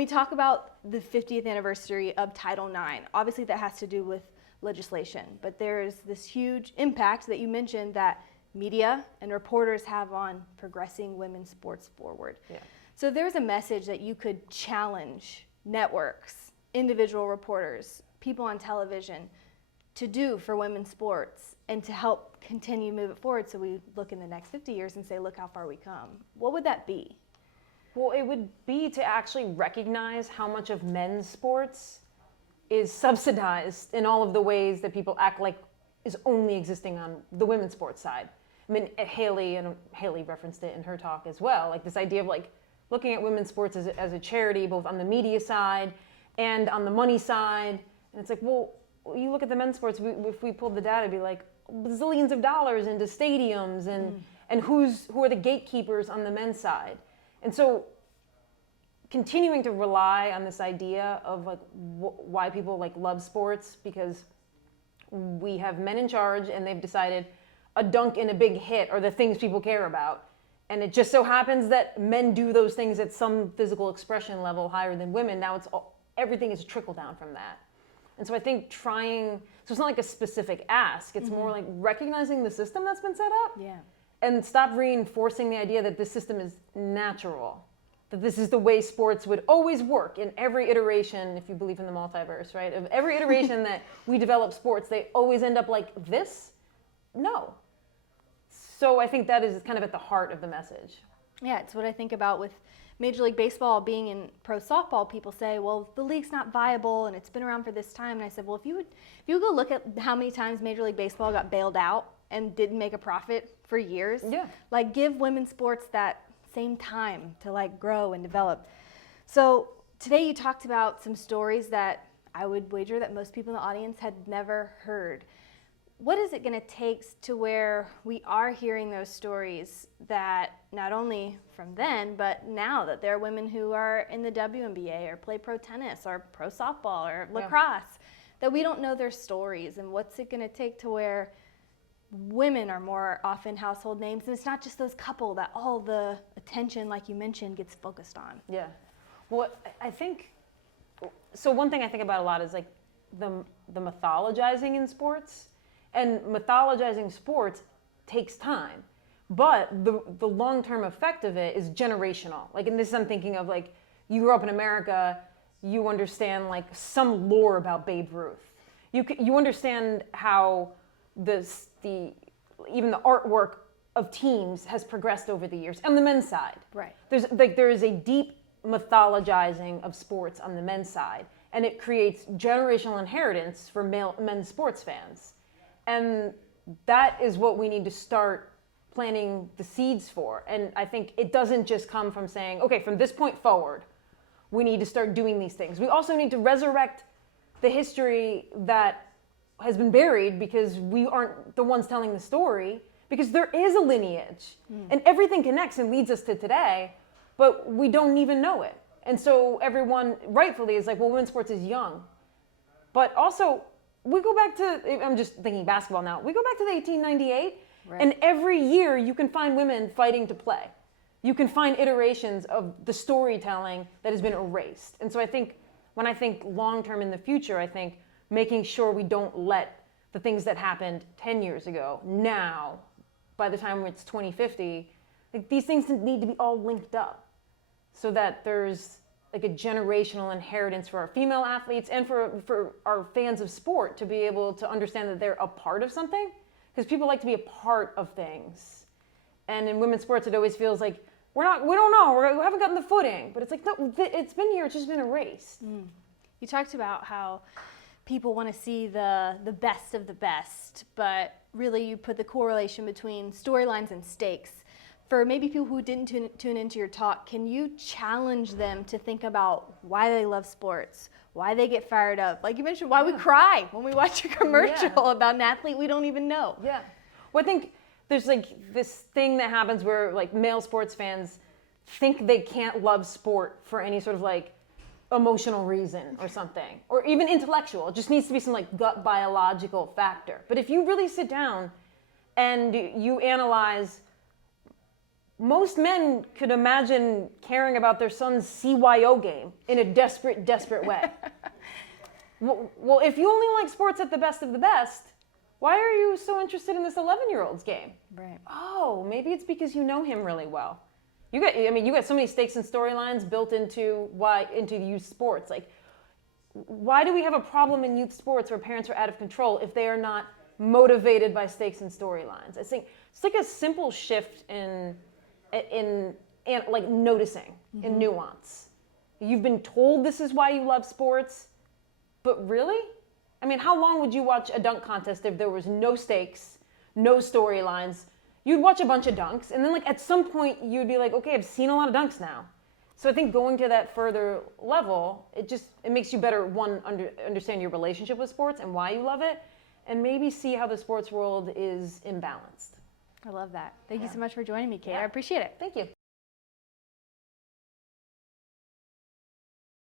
we talk about the 50th anniversary of Title IX, obviously that has to do with legislation, but there's this huge impact that you mentioned that media and reporters have on progressing women's sports forward. Yeah. So there's a message that you could challenge networks, individual reporters, people on television to do for women's sports and to help continue move it forward so we look in the next 50 years and say, look how far we come. What would that be? Well, it would be to actually recognize how much of men's sports is subsidized in all of the ways that people act like is only existing on the women's sports side. I mean, Haley referenced it in her talk as well, like this idea of like looking at women's sports as a charity, both on the media side and on the money side. And it's like, well, you look at the men's sports, if we pulled the data, it'd be like zillions of dollars into stadiums and who are the gatekeepers on the men's side. And so continuing to rely on this idea of like why people like love sports, because we have men in charge and they've decided a dunk and a big hit are the things people care about. And it just so happens that men do those things at some physical expression level higher than women. Now everything is a trickle down from that. And so I think so it's not like a specific ask, it's more like recognizing the system that's been set up. Yeah. And stop reinforcing the idea that this system is natural, that this is the way sports would always work in every iteration, if you believe in the multiverse, right? Of every iteration that we develop sports, they always end up like this? No. So I think that is kind of at the heart of the message. Yeah, it's what I think about with Major League Baseball being in pro softball. People say, well, the league's not viable and it's been around for this time. And I said, well, if you would go look at how many times Major League Baseball got bailed out and didn't make a profit for years, like give women's sports that same time to like grow and develop. So today you talked about some stories that I would wager that most people in the audience had never heard. What is it going to take to where we are hearing those stories that not only from then, but now that there are women who are in the WNBA or play pro tennis or pro softball or lacrosse, that we don't know their stories? And what's it going to take to where women are more often household names, and it's not just those couple that all the attention, like you mentioned, gets focused on? Yeah. Well, I think, so one thing I think about a lot is like the mythologizing in sports, and mythologizing sports takes time, but the long-term effect of it is generational. Like, and this I'm thinking of, like, you grew up in America, you understand like some lore about Babe Ruth. You understand how even the artwork of teams has progressed over the years on the men's side. Right. There is a deep mythologizing of sports on the men's side, and it creates generational inheritance for men's sports fans. And that is what we need to start planting the seeds for. And I think it doesn't just come from saying, okay, from this point forward, we need to start doing these things. We also need to resurrect the history that has been buried because we aren't the ones telling the story, because there is a lineage and everything connects and leads us to today, but we don't even know it. And so everyone rightfully is like, well, women's sports is young. But also, we go back to, I'm just thinking basketball now, we go back to the 1898, and every year you can find women fighting to play. You can find iterations of the storytelling that has been erased. And so I think, when I think long-term in the future, I think making sure we don't let the things that happened 10 years ago, now, by the time it's 2050, like these things need to be all linked up so that there's like a generational inheritance for our female athletes and for our fans of sport to be able to understand that they're a part of something, because people like to be a part of things. And in women's sports, it always feels like we don't know, we haven't gotten the footing, but it's like, no, it's been here, it's just been erased. You talked about how people want to see the best of the best, but really you put the correlation between storylines and stakes. For maybe people who didn't tune into your talk, can you challenge them to think about why they love sports, why they get fired up? Like you mentioned, why we cry when we watch a commercial about an athlete we don't even know. Yeah. Well, I think there's like this thing that happens where like male sports fans think they can't love sport for any sort of like emotional reason or something, or even intellectual. It just needs to be some like gut biological factor. But if you really sit down and you analyze most men could imagine caring about their son's CYO game in a desperate, desperate way. Well, if you only like sports at the best of the best, why are you so interested in this 11-year-old's game? Right. Oh, maybe it's because you know him really well. You got so many stakes and storylines built into youth sports. Like, why do we have a problem in youth sports where parents are out of control if they are not motivated by stakes and storylines? I think it's like a simple shift in like noticing in nuance. You've been told this is why you love sports, but really? I mean, how long would you watch a dunk contest if there was no stakes, no storylines? You'd watch a bunch of dunks, and then like at some point you'd be like, okay, I've seen a lot of dunks now. So I think going to that further level, it makes you better, one, understand your relationship with sports and why you love it, and maybe see how the sports world is imbalanced. I love that. Thank you so much for joining me, Kate. I appreciate it. Thank you.